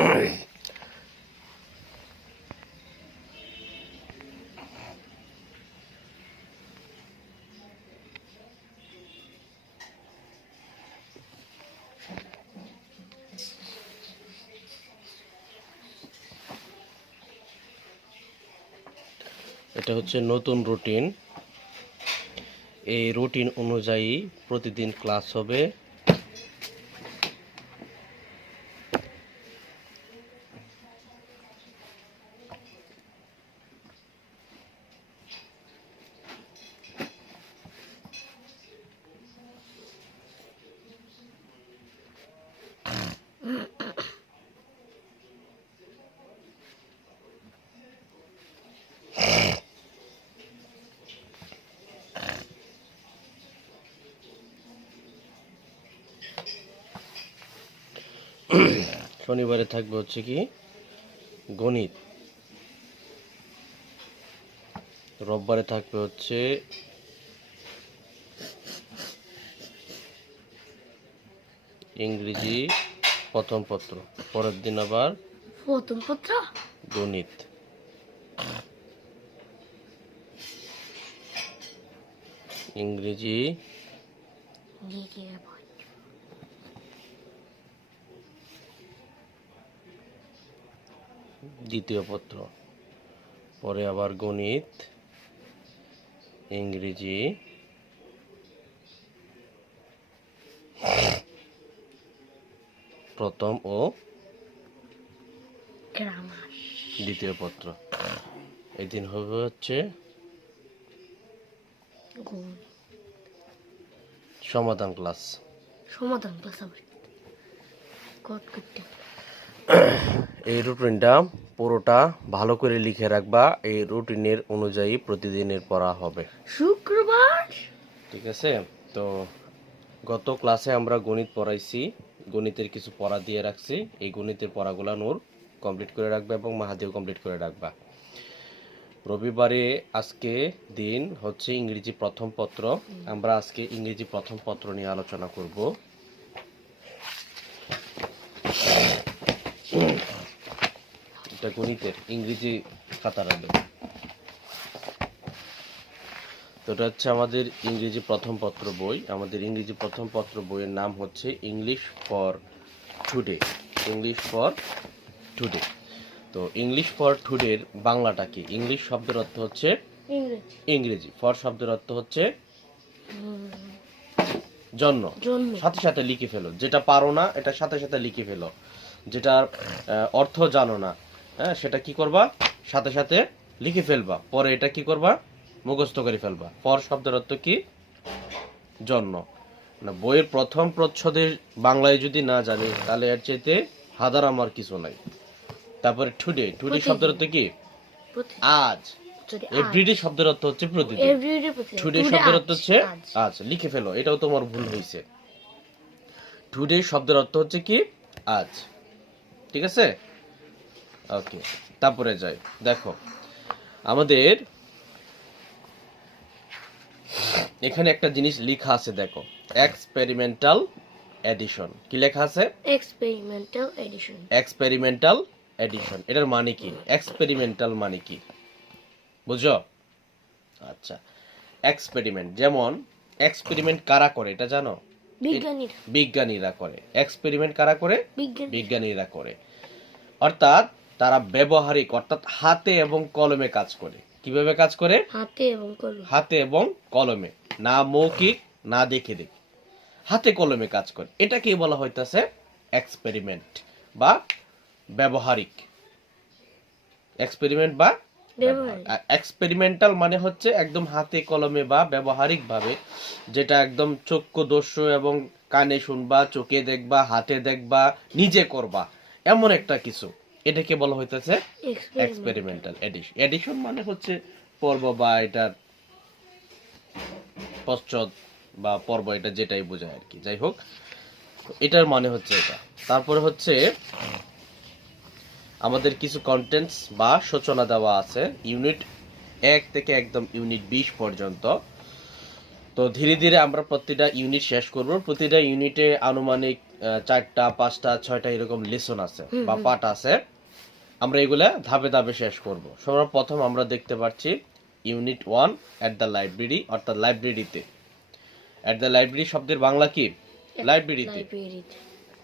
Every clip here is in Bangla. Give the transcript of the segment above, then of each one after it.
এটা হচ্ছে নতুন রুটিন। এই রুটিন অনুযায়ী প্রতিদিন ক্লাস হবে। শনিবারে থাকবে হচ্ছে কি গণিত, রোববারে থাকবে হচ্ছে ইংরেজি প্রথম পত্র, পরের দিন আবার প্রথম পত্র গণিত। ইংরেজি দ্বিতীয় পত্র, পরে আবার গণিত, ইংরেজি, প্রথম ও গ্রামার দ্বিতীয় পত্র। এদিন হবে হচ্ছে সমাধান ক্লাস। সমাধান ক্লাস হবে কত করতে। এই রুটিনটা পুরোটা ভালো করে লিখে রাখবা। এই রুটিনের অনুযায়ী প্রতিদিনের পড়া হবে শুক্রবার। ঠিক আছে? তো গত ক্লাসে আমরা গণিত পড়াইছি, গণিতের কিছু পড়া দিয়ে রাখছি। এই গণিতের পড়াগুলো নূর কমপ্লিট করে রাখবা এবং মাহাদিও কমপ্লিট করে রাখবা। রবিবারে আজকে দিন হচ্ছে ইংরেজি প্রথম পত্র। আমরা আজকে ইংরেজি প্রথম পত্র নিয়ে আলোচনা করব। এটা গণিতের ইংরেজি খাতা রাখবে। তো এটা হচ্ছে আমাদের ইংরেজি প্রথম পত্র বই। আমাদের ইংরেজি প্রথম পত্র বইয়ের নাম হচ্ছে English for today. English for today. তো ইংলিশ ফর টুডের বাংলাটা কি? ইংলিশ শব্দের অর্থ হচ্ছে ইংরেজি, ফর শব্দের অর্থ হচ্ছে জন্য। সাথে সাথে লিখে ফেলো, যেটা পারো না এটা সাথে সাথে লিখে ফেলো। যেটার অর্থ জানো না, হ্যাঁ, সেটা কি করবা? সাথে সাথে লিখে ফেলবা, পরে এটা কি করবা? মুখস্থ করে ফেলবা। ফর শব্দের অর্থ কি? জন্য। না, বইয়ের প্রথম প্রচ্ছদের বাংলায় যদি না জানি তাহলে এর চাইতে হাজার আমার কিছু নাই। তারপরে টুডে, টুডে শব্দের অর্থ কি? আজ। এভরিডে শব্দের অর্থ হচ্ছে প্রতিদিন। টুডে শব্দের অর্থ হচ্ছে আজ। লিখে ফেলো, এটাও তোমার ভুল হয়েছে। টুডে শব্দের অর্থ হচ্ছে কি? আজ। ঠিক আছে? ওকে, তারপরে যাই। দেখো আমাদের এখানে একটা জিনিস লেখা আছে, দেখো, এক্সপেরিমেন্টাল এডিশন। কি লেখা আছে? Experimental addition. এক্সপেরিমেন্টাল এডিশন, এটার মানে কি? এক্সপেরিমেন্টাল মানে কি বুঝো? আচ্ছা, এক্সপেরিমেন্ট, যেমন এক্সপেরিমেন্ট কারা করে এটা জানো? বিজ্ঞানীরা করে। এক্সপেরিমেন্ট কারা করে? বিজ্ঞানীরা করে। অর্থাৎ তারা ব্যবহারিক, অর্থাৎ হাতে এবং কলমে কাজ করে। কিভাবে কাজ করে? হাতে এবং কলমে, না মৌখিক না দেখে দেখে, হাতে কলমে কাজ করে। এটাকেই বলা হইতাছে এক্সপেরিমেন্ট বা ব্যবহারিক। এক্সপেরিমেন্ট বা এক্সপেরিমেন্টাল মানে হচ্ছে একদম হাতে কলমে বা ব্যবহারিক ভাবে, যেটা একদম চক্ষুদর্শী এবং কানে শুনবা, চোখে দেখবা, হাতে দেখবা, নিজে করবা, এমন একটা কিছু। এটাকে বলা হইতেছে এক্সপেরিমেন্টাল এডিশন। এডিশন মানে হচ্ছে পর্ব বা এটার পশ্চাৎ বা পর্ব, এটা যেটাই বোঝায় আর কি। যাই হোক, এটার মানে হচ্ছে এটা। তারপরে হচ্ছে আমাদের কিছু কন্টেন্টস বা সূচনা দেওয়া আছে ইউনিট 1 থেকে একদম ইউনিট 20 পর্যন্ত। তো ধীরে ধীরে আমরা প্রতিটা ইউনিট শেষ করব। প্রতিটা ইউনিটে আনুমানিক 4টা 5টা 6টা এরকম লেসন আছে বা পাঠ আছে, আমরা এগুলা ধাপে ধাপে শেষ করব। সর্বপ্রথম আমরা দেখতে পাচ্ছি ইউনিট 1 এট দ্য লাইব্রেরি, অর্থাৎ লাইব্রেরিতে। এট দ্য লাইব্রেরি শব্দের বাংলা কি? লাইব্রেরিতে। লাইব্রেরিতে।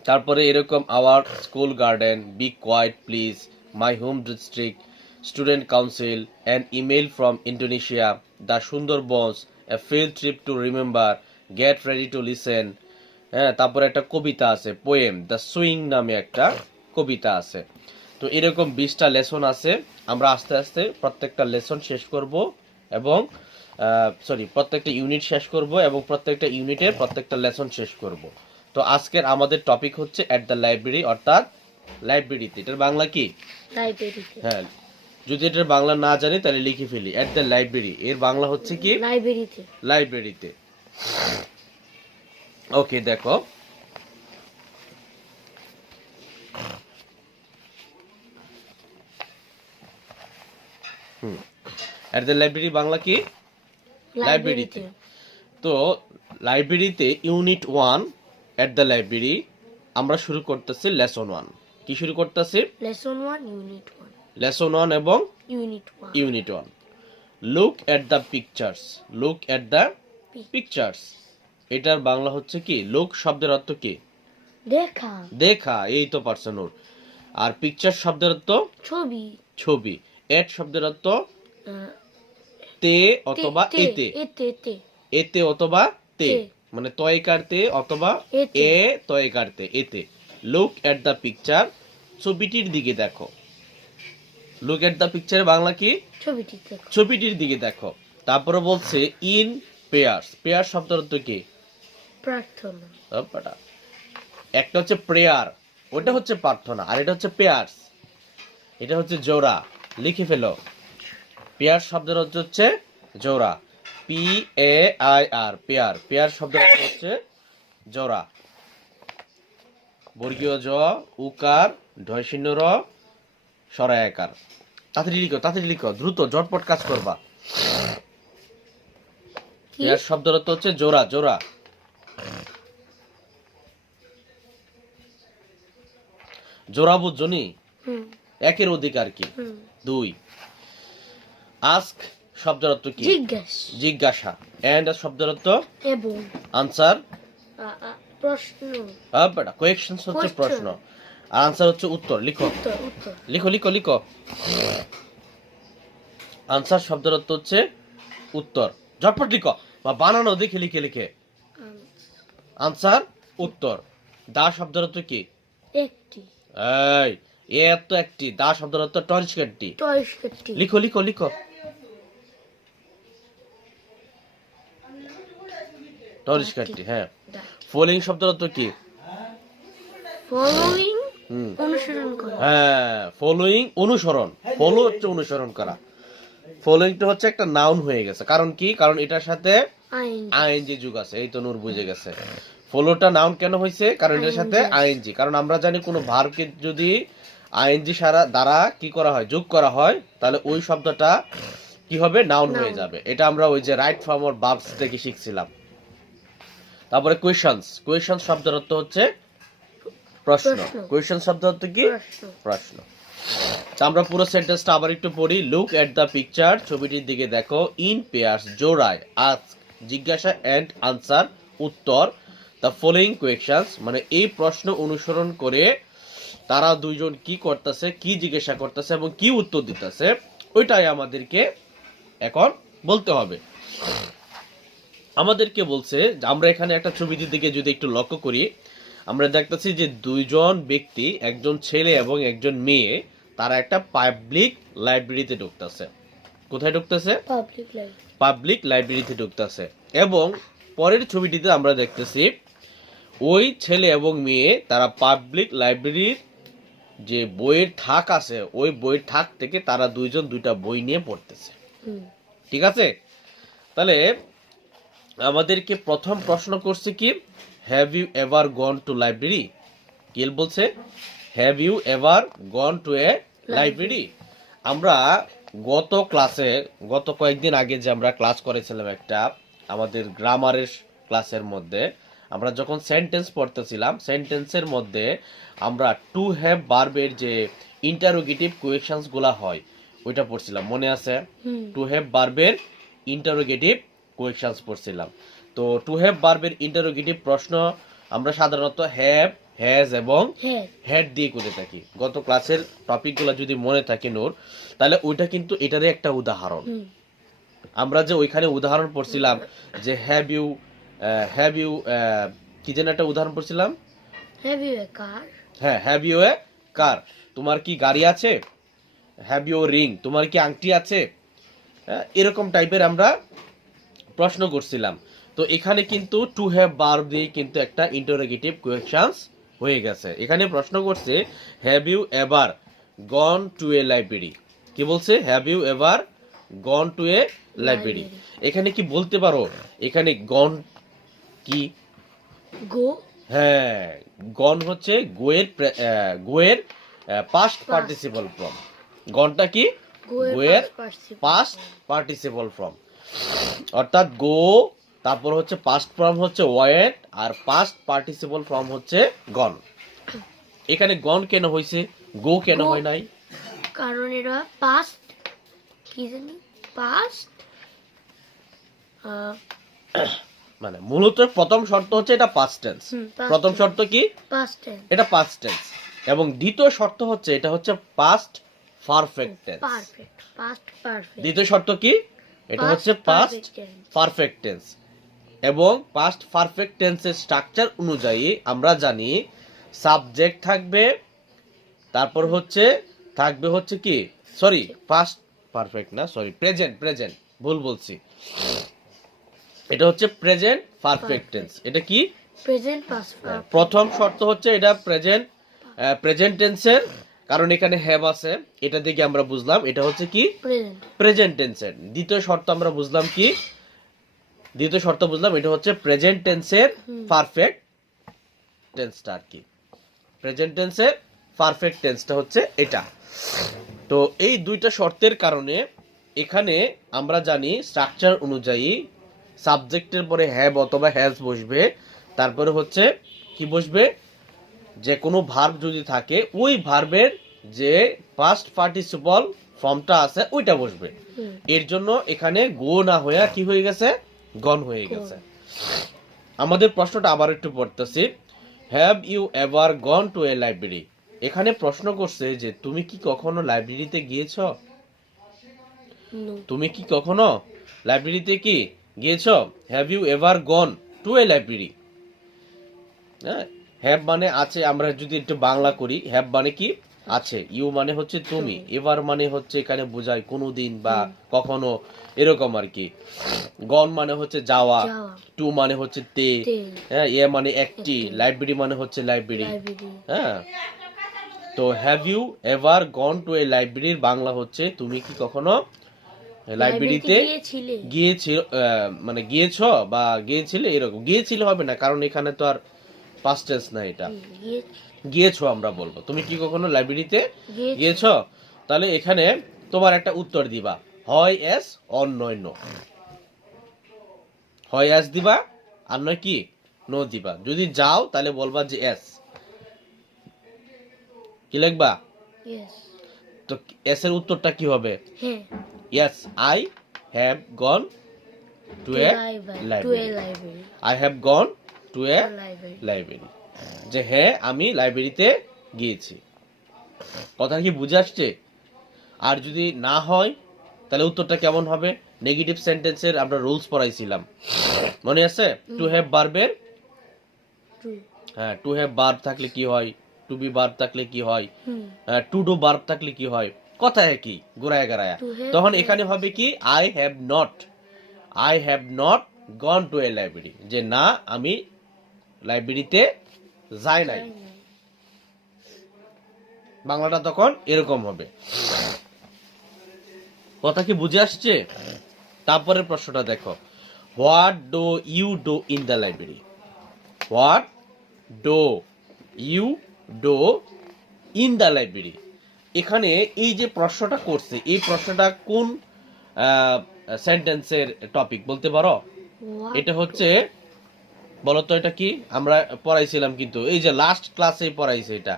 তারপরে এরকম our school garden, be quiet please, my home district, student council, an email from Indonesia, the Sundarbans, a field trip to remember, get ready to listen. হ্যাঁ, তারপরে একটা কবিতা আছে, পোয়েম, দ্য সুইং নামে একটা কবিতা আছে। তো এরকম 20টা লেসন আছে। আমরা আস্তে আস্তে প্রত্যেকটা লেসন শেষ করব এবং প্রত্যেকটা ইউনিট শেষ করব এবং প্রত্যেকটা ইউনিটের প্রত্যেকটা লেসন শেষ করব। তো আজকের আমাদের টপিক হচ্ছে এট দ্য লাইব্রেরি, অর্থাৎ লাইব্রেরিতে। এটার বাংলা কি? লাইব্রেরিতে। হ্যাঁ, যদি এটার বাংলা না জানি তাহলে লিখে ফেলি, এট দ্য লাইব্রেরি এর বাংলা হচ্ছে কি? লাইব্রেরিতে। লাইব্রেরিতে। ওকে, দেখো এট দ্য লাইব্রেরি বাংলা কি? লাইব্রেরিতে। তো লাইব্রেরিতে ইউনিট 1 এট দ্য লাইব্রেরি আমরা শুরু করতেছি লেসন 1। কি শুরু করতেছি? Lesson 1 unit 1। লেসন 1 এবং unit 1। Unit 1। Look at the pictures. Look at the pictures এটার বাংলা হচ্ছে কি? লুক শব্দের অর্থ কি? দেখা। দেখা, এই তো পারছো নূর। আর পিকচার শব্দের অর্থ? ছবি। ছবি। এট শব্দের অর্থ? আহ, তে অথবা এতে। এতে। এতে অথবা তে, তে। মানে তয়কার তে অথবা এতে। এ তয়কার তে, এতে। লুক এট দ্য পিকচার, ছবিটির দিকে দেখো। Look at the picture Bangla কি? ছবিটি দেখো। ছবিটির দিকে দেখো। তারপরে বলছে ইন পেয়ার্স। পেয়ার শব্দের অর্থ কি? প্রার্থনা। ব্যাপারটা একটা হচ্ছে প্রেয়ার, ওটা হচ্ছে প্রার্থনা, আর এটা হচ্ছে পেয়ার্স, এটা হচ্ছে জোড়া। লিখে ফেলো, পেয়ার শব্দের অর্থ হচ্ছে জোড়া। P A I R, pair. Pair শব্দের অর্থ হচ্ছে জোড়া। বর্গীয় জ, উকার, ঢয়শূন্য র, সরায়াকার। তাড়াতাড়ি লিখো, দ্রুত ঝটপট কাজ করবা। পেয়ার শব্দের অর্থ হচ্ছে জোড়া, জোড়া। জোড়া বুঝছো নি? একের অধিকার কি? 2। আস্ক শব্দের অর্থ কি? জিজ্ঞাসা। এন্ড শব্দের অর্থ? এবং। আনসার প্রশ্ন। কোয়েশ্চেন হচ্ছে প্রশ্ন, আর আনসার হচ্ছে উত্তর। লিখো, লিখো। আনসার শব্দের অর্থ হচ্ছে উত্তর। ঝটপট লিখো বা বানানো দেখে লিখে। আনসার উত্তর। দা শব্দের অর্থ কি? একটি। এই এত একটি। দা শব্দের অর্থ টরিশ কাটটি। লিখো। টরিশ কাটটি, হ্যাঁ। ফলোইং শব্দের অর্থ কি? ফলোইং অনুসরণ করা। হ্যাঁ, ফলোইং অনুসরণ। ফলো হচ্ছে অনুসরণ করা। ফলোইংটা হচ্ছে একটা নাউন হয়ে গেছে। কারণ কি? কারণ এটার সাথে আইএনজি যুগ আছে। এই তো নূর বুঝে গেছে। ফলোটা নাউন কেন হয়েছে? কারণ এটার সাথে আইএনজি। কারণ আমরা জানি কোনো ভার্বকে যদি আইএনজি দ্বারা কি করা হয়, যোগ করা হয়, তাহলে ওই শব্দটা কি হবে? নাউন হয়ে যাবে। এটা আমরা ওই যে রাইট ফর্ম অর ভার্বস থেকে শিখছিলাম। তারপরে কোয়েশ্চেন শব্দের অর্থ হচ্ছে প্রশ্ন। কোয়েশ্চেন শব্দের অর্থ কি? প্রশ্ন। আমরা পুরো সেন্টেন্সটা আবার একটু পড়ি। লুক এট দ্য পিকচার, ছবিটির দিকে দেখো। ইন পেয়ার্স, জোড়ায়। আস্ক, জিজ্ঞাসা। এন্ড, আনসার, উত্তর। দ্য ফলোইং কোয়েশ্চেনস, মানে এই প্রশ্ন অনুসরণ করে তারা দুইজন কি করতেছে, কি জিজ্ঞাসা করতেছে এবং কি উত্তর দিতেছে, ওইটাই আমাদেরকে এখন বলতে হবে। আমাদেরকে বলছে আমরা এখানে একটা ছবিটির দিকে যদি একটু লক্ষ্য করি, আমরা দেখতেছি যে দুইজন ব্যক্তি, একজন ছেলে এবং একজন মেয়ে, তারা একটা পাবলিক লাইব্রেরিতে ঢুকতেছে। কোথায় ঢুকতেছে? পাবলিক লাইব্রেরিতে ঢুকতেছে। এবং পরের ছবিটিতে আমরা দেখতেছি ওই ছেলে এবং মেয়ে তারা পাবলিক লাইব্রেরির যে বইয়ের থাক আছে, ওই বইয়ের থাক থেকে তারা দুইজন দুইটা বই নিয়ে পড়তেছে। ঠিক আছে? তাহলে আমাদেরকে প্রথম প্রশ্ন করছে কি? Have you ever gone to library? কি বলছে? Have you ever gone to a library? আমরা গত কয়েকদিন আগে যে আমরা ক্লাস করেছিলাম একটা আমাদের গ্রামারের ক্লাসের মধ্যে, আমরা যখন সেন্টেন্স পড়তেছিলাম সেন্টেন্সের মধ্যে আমরা টু হ্যাভ ভার্বের যে ইন্টারোগেটিভ কোয়েশ্চেন্স গুলা হয় ওইটা পড়ছিলাম, মনে আছে? টু হ্যাভ ভার্বের ইন্টারোগেটিভ কোয়েশ্চেন্স পড়ছিলাম। তো টু হ্যাভ ভার্বের ইন্টারোগেটিভ প্রশ্ন আমরা সাধারণত হ্যাভ, হ্যাজ এবং হ্যাঁ হেড দিয়ে করে থাকি। গত ক্লাসের টপিকগুলো যদি মনে থাকে নূর, তাহলে ওইটা কিন্তু এটারই একটা উদাহরণ। আমরা যে ওইখানে উদাহরণ পড়ছিলাম যে হ্যাভ ইউ কি যেন একটা উদাহরণ পড়ছিলাম, হ্যাভ ইউ এ কার, হ্যাঁ হ্যাভ ইউ এ কার, তোমার কি গাড়ি আছে? হ্যাভ ইউ রিং, তোমার কি আংটি আছে? এরকম টাইপের আমরা প্রশ্ন করছিলাম। তো এখানে কিন্তু টু হ্যাভ ভার্ব দিয়ে কিন্তু একটা ইন্টারোগেটিভ কোয়েশ্চেন্স হয়ে গেছে। এখানে প্রশ্ন করছে have you ever gone to a library, কি বলছে? Have you ever gone to a library. এখানে কি বলতে পারো এখানে গন কি? গো, হ্যাঁ, গন হচ্ছে গোয়ের পাস্ট পার্টিসিপল ফর্ম। গনটা কি? গোয়ের পাস্ট পার্টিসিপল ফর্ম। অর্থাৎ গো, তারপর হচ্ছে পাস্ট ফর্ম হচ্ছে ওয়েট, আর পাস্ট পার্টিসিপল ফর্ম হচ্ছে গন। এখানে গন কেন হয়েছে, গো কেন হয় নাই? কারণ এটা পাস্ট, কি জানি পাস্ট, মানে মূলত প্রথম শর্ত হচ্ছে এটা পাস্ট টেন্স। past প্রথম শর্ত কি? পাস্ট টেন্স, এটা পাস্ট টেন্স। এবং দ্বিতীয় শর্ত হচ্ছে এটা হচ্ছে past perfect tense. Perfect, past perfect. দ্বিতীয় শর্ত কি? এটা হচ্ছে পাস্ট পারফেক্ট টেন্স। এবং পাস্ট পারফেক্ট টেন্সের স্ট্রাকচার অনুযায়ী আমরা জানি সাবজেক্ট থাকবে, তারপর থাকবে হচ্ছে কি, সরি পাস্ট পারফেক্ট না, সরি প্রেজেন্ট ভুল বলছি, এটা হচ্ছে প্রেজেন্ট পারফেক্ট টেন্স। এটা কি? Present past. প্রথম শর্ত হচ্ছে এটা প্রেজেন্ট টেন্সের, কারণ এখানে হ্যাভ আছে, এটা থেকে আমরা বুঝলাম এটা হচ্ছে কি প্রেজেন্ট টেন্সের। দ্বিতীয় শর্ত আমরা বুঝলাম কি? দ্বিতীয় শর্ত বুঝলাম এটা হচ্ছে প্রেজেন্ট টেন্সের পারফেক্ট টেন্সটা আর কি। প্রেজেন্ট টেন্সের পারফেক্ট টেন্সটা হচ্ছে এটা। তো এই দুইটা শর্তের কারণে এখানে আমরা জানি স্ট্রাকচার অনুযায়ী সাবজেক্টের পরে হ্যাভ অথবা হ্যাজ বসবে, তারপরে হচ্ছে কি বসবে, যে কোনো ভার্ব যদি থাকে ওই ভার্বের যে পাস্ট পার্টিসিপল ফর্মটা আছে ওইটা বসবে। এর জন্য এখানে গো না হয়ে কি হয়ে গেছে, গন হয়ে গেছে। আমাদের প্রশ্নটা আবার একটু পড়তেছি, have you ever gone to a library. এখানে প্রশ্ন করছে যে তুমি কি কখনো লাইব্রেরিতে গিয়েছো? তুমি কি কখনো লাইব্রেরিতে কি গিয়েছো? Have you ever gone to a library. Have মানে আছে, আমরা যদি একটু বাংলা করি, হ্যাভ মানে কি? আছে। ইউ মানে হচ্ছে তুমি, এভার মানে হচ্ছে এখানে বোঝায় কোনোদিন বা কখনো, এরকম আর কি। গন মানে হচ্ছে যাওয়া, টু মানে হচ্ছে তে, হ্যাঁ, এ মানে একটি, লাইব্রেরি মানে হচ্ছে লাইব্রেরি। হ্যাঁ, তো have you ever gone to a লাইব্রেরির বাংলা হচ্ছে তুমি কি কখনো লাইব্রেরিতে গিয়েছিল, মানে গিয়েছ বা গিয়েছিলে, এরকম। গিয়েছিলে হবে না, কারণ এখানে তো আর পাস্ট টেন্স না, এটা গিয়েছো আমরা বলবো। তুমি কি কখনো লাইব্রেরিতে গিয়েছো? তাহলে এখানে তোমার একটা উত্তর দিবা, হয় এস অর নয় নো। হয় এস দিবা আর নয় কি নো দিবা। যদি যাও তাহলে বলবা যে এস। কি লিখবা? তো এস এর উত্তরটা কি হবে? Yes, I have gone to a library. I have gone to a library. যে হ্যাঁ আমি লাইব্রেরিতে গিয়েছি। কথা কি বুঝে আসছে? আর যদি না হয় তাহলে উত্তরটা কেমন হবে? নেগেটিভ সেন্টেন্সের আমরা রুলস পড়াইছিলাম, মনে আছে? টু হ্যাভ ভার্বের, হ্যাঁ, টু হ্যাভ ভার্ব থাকলে কি হয়, টু বি ভার্ব থাকলে কি হয়, টু ডু ভার্ব থাকলে কি হয়, কথা একই, গোড়ায় গাড়ায়া। তখন এখানে হবে কি, I have not gone to a library, যে না আমি লাইব্রেরিতে যাই নাই। বাংলাটা তখন এরকম হবে। কথা কি বুঝে আসছে? তারপরে প্রশ্নটা দেখো, what do you do in the library? What do you do in the library. এখানে এই যে প্রশ্নটা করছে, এই প্রশ্নটা কোন সেন্টেন্সের টপিক বলতে পারো? এটা হচ্ছে বলতো এটা কি? আমরা পড়াইছিলাম কিন্তু এই যে লাস্ট ক্লাসেই পড়াইছে এটা,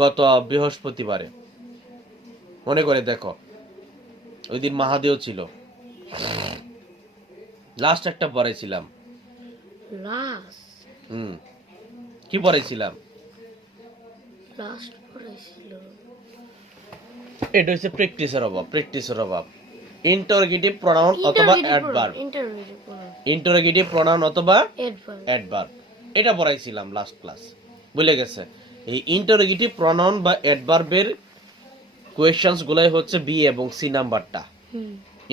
গত বৃহস্পতিবারে। মনে করে দেখো, ওই দিন মাহাদিও ছিল। লাস্ট একটা পড়াইছিলাম। লাস্ট কি পড়াইছিলাম? লাস্ট পড়াইছিল এটা হচ্ছে প্র্যাকটিসের অভাব। ইন্টারোগেটিভ প্রনাউন অথবা অ্যাডভার্ব। ইন্টারোগেটিভ প্রনাউন অথবা অ্যাডভার্ব, এটা পড়াইছিলাম লাস্ট ক্লাস, ভুলে গেছে। এই ইন্টারোগেটিভ প্রনাউন বা অ্যাডভার্বের কোয়েশ্চেনস গুলাই হচ্ছে বি এবং সি নাম্বারটা।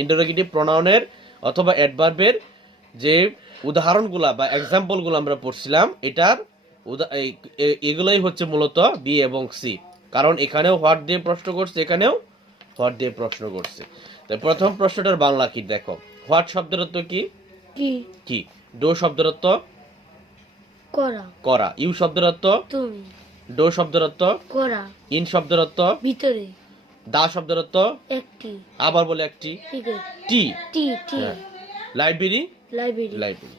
ইন্টারোগেটিভ প্রনাউনের অথবা অ্যাডভার্বের যে উদাহরণগুলা বা এক্সাম্পলগুলো আমরা পড়ছিলাম, এটার এগুলাই হচ্ছে মূলত বি এবং সি। কারণ এখানেও হোয়াট দিয়ে প্রশ্ন করছে, এখানেও হোয়াট দিয়ে প্রশ্ন করছে। তো প্রথম প্রশ্নটার বাংলা কি দেখো। হোয়াট শব্দের অর্থ কি? কি। ডো শব্দের অর্থ করা। করা। ইউ শব্দের অর্থ তুমি। ডো শব্দের অর্থ করা। ইন শব্দের অর্থ ভিতরে। দা শব্দের অর্থ একটি। আবার বলে একটি। টি। Library. Library.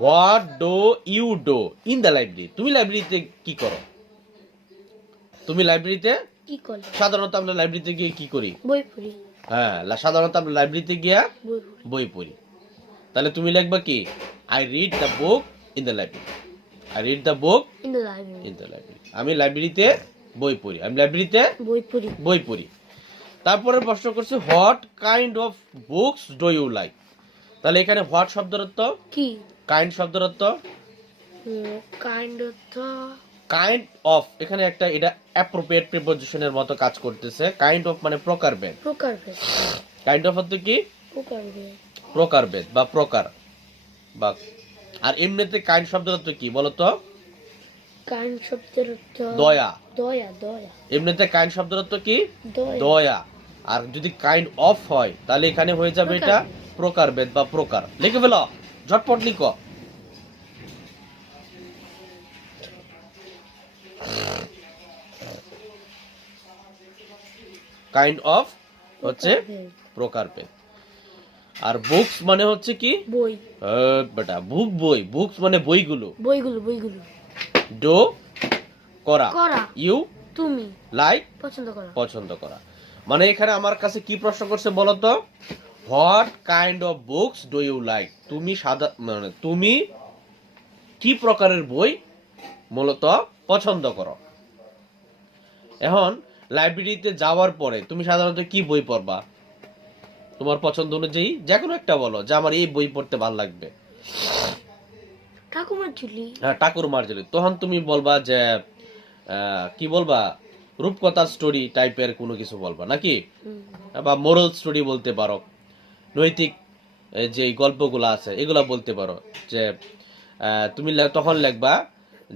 What do you do in the library? তুমি লাইব্রেরিতে কি করো? তুমি লাইব্রেরিতে কি করো? সাধারণত আমরা লাইব্রেরিতে গিয়ে কি করি? বই পড়ি। হ্যাঁ, সাধারণত আমরা লাইব্রেরিতে গিয়ে বই পড়ি। তাহলে তুমি লিখবা কি? I read the book in the library. I read the book in the library. In the library. আমি লাইব্রেরিতে বই পড়ি। আমি লাইব্রেরিতে বই পড়ি। তারপরে প্রশ্ন করছে what kind of books do you like? তাহলে এখানে হোয়াট শব্দের অর্থ কি, কাইন্ড শব্দের অর্থ কাইন্ড অফ। এখানে একটা এটা অ্যাপ্রোপ্রিয়েট প্রিপোজিশনের মতো কাজ করতেছে। কাইন্ড অফ মানে প্রকারভেদ। কাইন্ড অফ অর্থ কি? প্রকারভেদ বা প্রকার বা। আর এমনিতে কাইন্ড শব্দের অর্থ কি বলতো? কাইন্ড শব্দের অর্থ দয়া। দয়া। এমনিতে কাইন্ড শব্দের অর্থ কি? দয়া। আর যদি কাইন্ড অফ হয় তাহলে এখানে হয়ে যাবে এটা প্রকারভেদ বা প্রকার। লিখে ফেলো, ঝটপট লিখো। কাইন্ড অফ হচ্ছে প্রকারভেদ। আর বুকস মানে হচ্ছে কি? বই। বেটা বুক বই। বুকস মানে বইগুলো। ডো করা। ইউ তুমি। লাইক পছন্দ করা। মানে এখানে আমার কাছে কি প্রশ্ন করছে বলতো? What kind of books do you like? তুমি মানে তুমি কি প্রকারের বই মূলত পছন্দ করো। এখন লাইব্রেরিতে যাওয়ার পরে তুমি সাধারণত কি বই পড়বা? তোমার পছন্দ অনুযায়ী যে কোনো একটা বলো যে আমার এই বই পড়তে ভালো লাগবে। ঠাকুরমার ঝুলি। তখন তুমি বলবা যে কি বলবা? রূপকথার স্টোরি টাইপের কোনো কিছু বলবা নাকি, বা মোরাল স্টোরি বলতে পারো। নৈতিক যে গল্পগুলো আছে এগুলা বলতে পারো। যে তুমি তখন লিখবা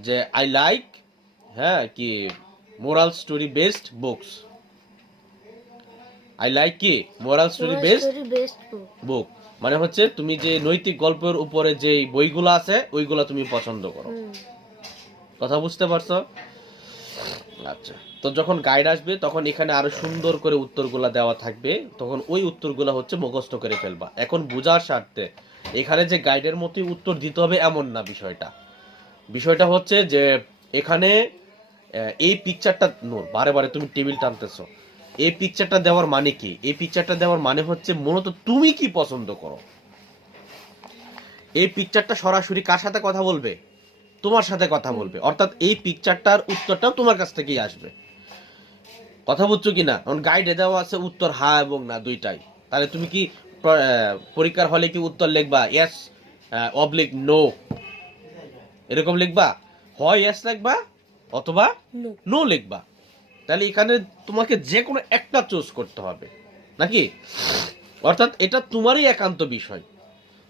যে আই লাইক কি moral story based books. I like কি মোরাল স্টোরি বেসড বুক। মানে হচ্ছে তুমি যে নৈতিক গল্পের উপরে যে বইগুলো আছে ওইগুলা তুমি পছন্দ করো। কথা বুঝতে পারছো? আচ্ছা, তো যখন গাইড আসবে তখন এখানে আরো সুন্দর করে উত্তরগুলা দেওয়া থাকবে, তখন ওই উত্তরগুলা হচ্ছে মুখস্থ করে ফেলবা। এখন বোঝার স্বার্থে এখানে যে গাইডের মতোই উত্তর দিতে হবে এমন না। বিষয়টা হচ্ছে যে এখানে এই পিকচারটা বারে বারে তুমি টেবিল টানতেছো। এই পিকচারটা দেওয়ার মানে কি? এই পিকচারটা দেওয়ার মানে হচ্ছে মূলত তুমি কি পছন্দ করো। এই পিকচারটা সরাসরি কার সাথে কথা বলবে? তোমার সাথে কথা বলবে। অর্থাৎ এই পিকচারটার উত্তরটাও তোমার কাছ থেকেই আসবে। কথা বুঝছো কিনা? কারণ গাইডে দেওয়া আছে উত্তর হ্যাঁ এবং না দুইটাই। তাহলে তুমি কি পরীক্ষার হলে কি উত্তর লিখবা ইয়েস অবলিক নো এরকম লিখবা? হয় ইয়েস লিখবা অথবা নো লিখবা। তাহলে এখানে তোমাকে যে কোনো একটা চুজ করতে হবে নাকি? অর্থাৎ এটা তোমারই একান্ত বিষয়।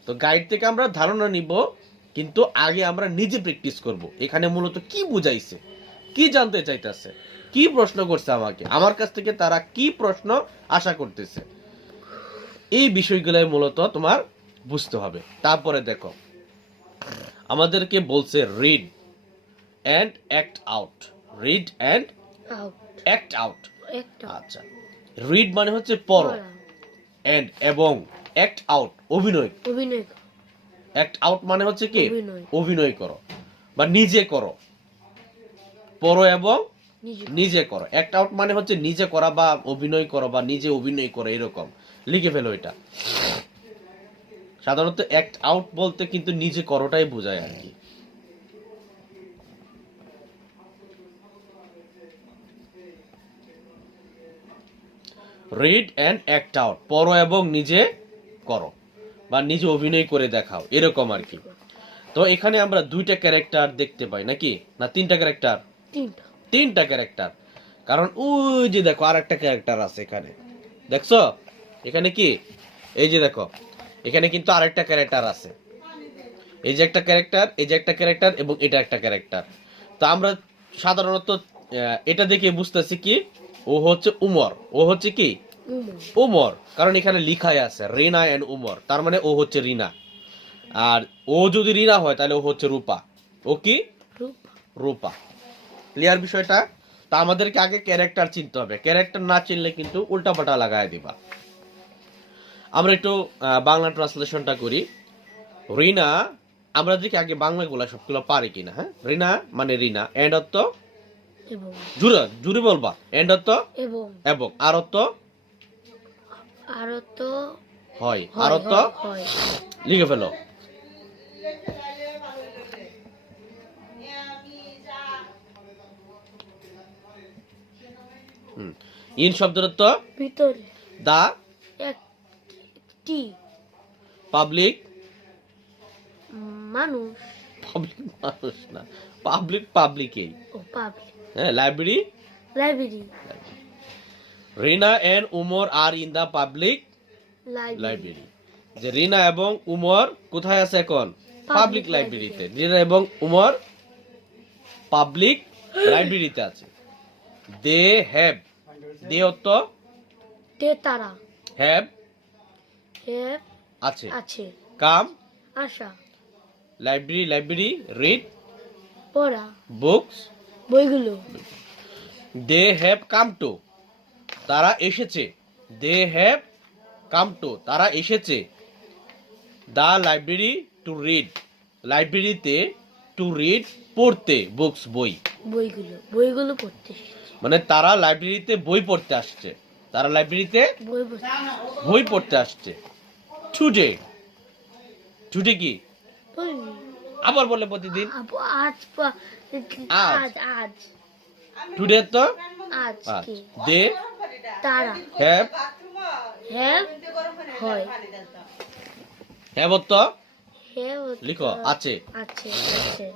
তো গাইড থেকে আমরা ধারণা নিব, কিন্তু আগে আমরা নিজে প্র্যাকটিস করব। এখানে মূলত কি বুঝাইছে, কি জানতে চাইতেছে, কি প্রশ্ন করছে আমাকে, আমার কাছ থেকে তারা কি প্রশ্ন আশা করতেছে, এই বিষয়গুলাই মূলত তোমার বুঝতে হবে। তারপরে দেখো আমাদেরকে বলছে read and act out. Read and act out. আচ্ছা, রিড মানে হচ্ছে পড়ো, এন্ড এবং অ্যাক্ট আউট অভিনয়। অ্যাক্ট আউট মানে হচ্ছে কি অভিনয়। অভিনয় করো বা নিজে করো, পড়ো এবং নিজে নিজে করো। অ্যাক্ট আউট মানে হচ্ছে নিজে করা বা অভিনয় করো বা নিজে অভিনয় করো, এরকম লিখে ফেলো এটা। সাধারণত অ্যাক্ট আউট বলতে কিন্তু নিজে করোটাই বোঝায় আর কি। রিড অ্যান্ড অ্যাক্ট আউট, পড়ো এবং নিজে করো বা নিজে অভিনয় করে দেখাও, এরকম আর কি। তো এখানে আমরা দুইটা ক্যারেক্টার দেখতে পাই নাকি, না তিনটা ক্যারেক্টার? তিনটা। তিনটা ক্যারেক্টার, কারণ ওই যে দেখো আর একটা ক্যারেক্টার আছে এখানে, দেখছো এখানে কি, এই যে দেখো এখানে কিন্তু আরেকটা ক্যারেক্টার আছে, এই যে একটা ক্যারেক্টার, এই যে একটা ক্যারেক্টার এবং এটা একটা ক্যারেক্টার। তো আমরা সাধারণত এটা দেখে বুঝতেছি কি ও হচ্ছে উমর, ও হচ্ছে কি উমর। উমর, কারণ এখানে লিখাই আছে রিনা এন্ড উমর, তার মানে ও হচ্ছে রিনা। আর ও যদি রিনা হয় তাহলে ও হচ্ছে রূপা। ও কি রূপা। রূপা। ক্লিয়ার বিষয়টা? তা আমাদেরকে আগে ক্যারেক্টার চিনতে হবে, ক্যারেক্টার না চিনলে কিন্তু উল্টাপাল্টা লাগায় দিবা। আমরা একটু বাংলা ট্রান্সলেশনটা করি। রিনা, আমরা দেখি আগে বাংলাগুলা সবগুলো পারি কিনা। হ্যাঁ, রিনা মানে রিনা, এন্ড অর্থ এবং জুড়ে জুড়ে বলবা, এন্ড অর্থ এবং এবং, আর অর্থ আরো তো হয়, হয়, আর অর্থ হয়, হয়। লিখে ফেলো। ইন শব্দের অর্থ ভিতরে দা একটি পাবলিক, মানুষ। পাবলিক মানুষ না, পাবলিক পাবলিকেই, ও পাবলিক হ্যাঁ, library. Library. Rina and Umar are in the public library. যে রিনা এবং উমর কোথায় আছে এখন? পাবলিক লাইব্রেরিতে। রিনা এবং উমর পাবলিক লাইব্রেরিতে আছে। দে হ্যাভ, দে অর্থ তে তারা, হ্যাভ হ্যাভ আছে, আছে, কাম আশা, লাইব্রেরি, লাইব্রেরি রিড পড়া, বুকস। বইগুলো। দে হ্যাভ কাম টু, তারা এসেছে। দে হ্যাভ কাম টু, তারা এসেছে। দা লাইব্রেরি টু রিড, লাইব্রেরিতে, টু রিড পড়তে, বুকস বই। বইগুলো, বইগুলো পড়তে এসেছি। মানে তারা লাইব্রেরিতে বই পড়তে আসছে, তারা লাইব্রেরিতে বই পড়তে। বই পড়তে আসছে। টুডে, টুডে কি বই। আবার বলে প্রতিদিন, আজ আজ। আজ আজ টুডে তো আজ আজ। কি দে তারা হ্যাভ, হ্যাভ হয়, হ্যাভ তো হ্যাভ লিখো আছে। আছে, আছে।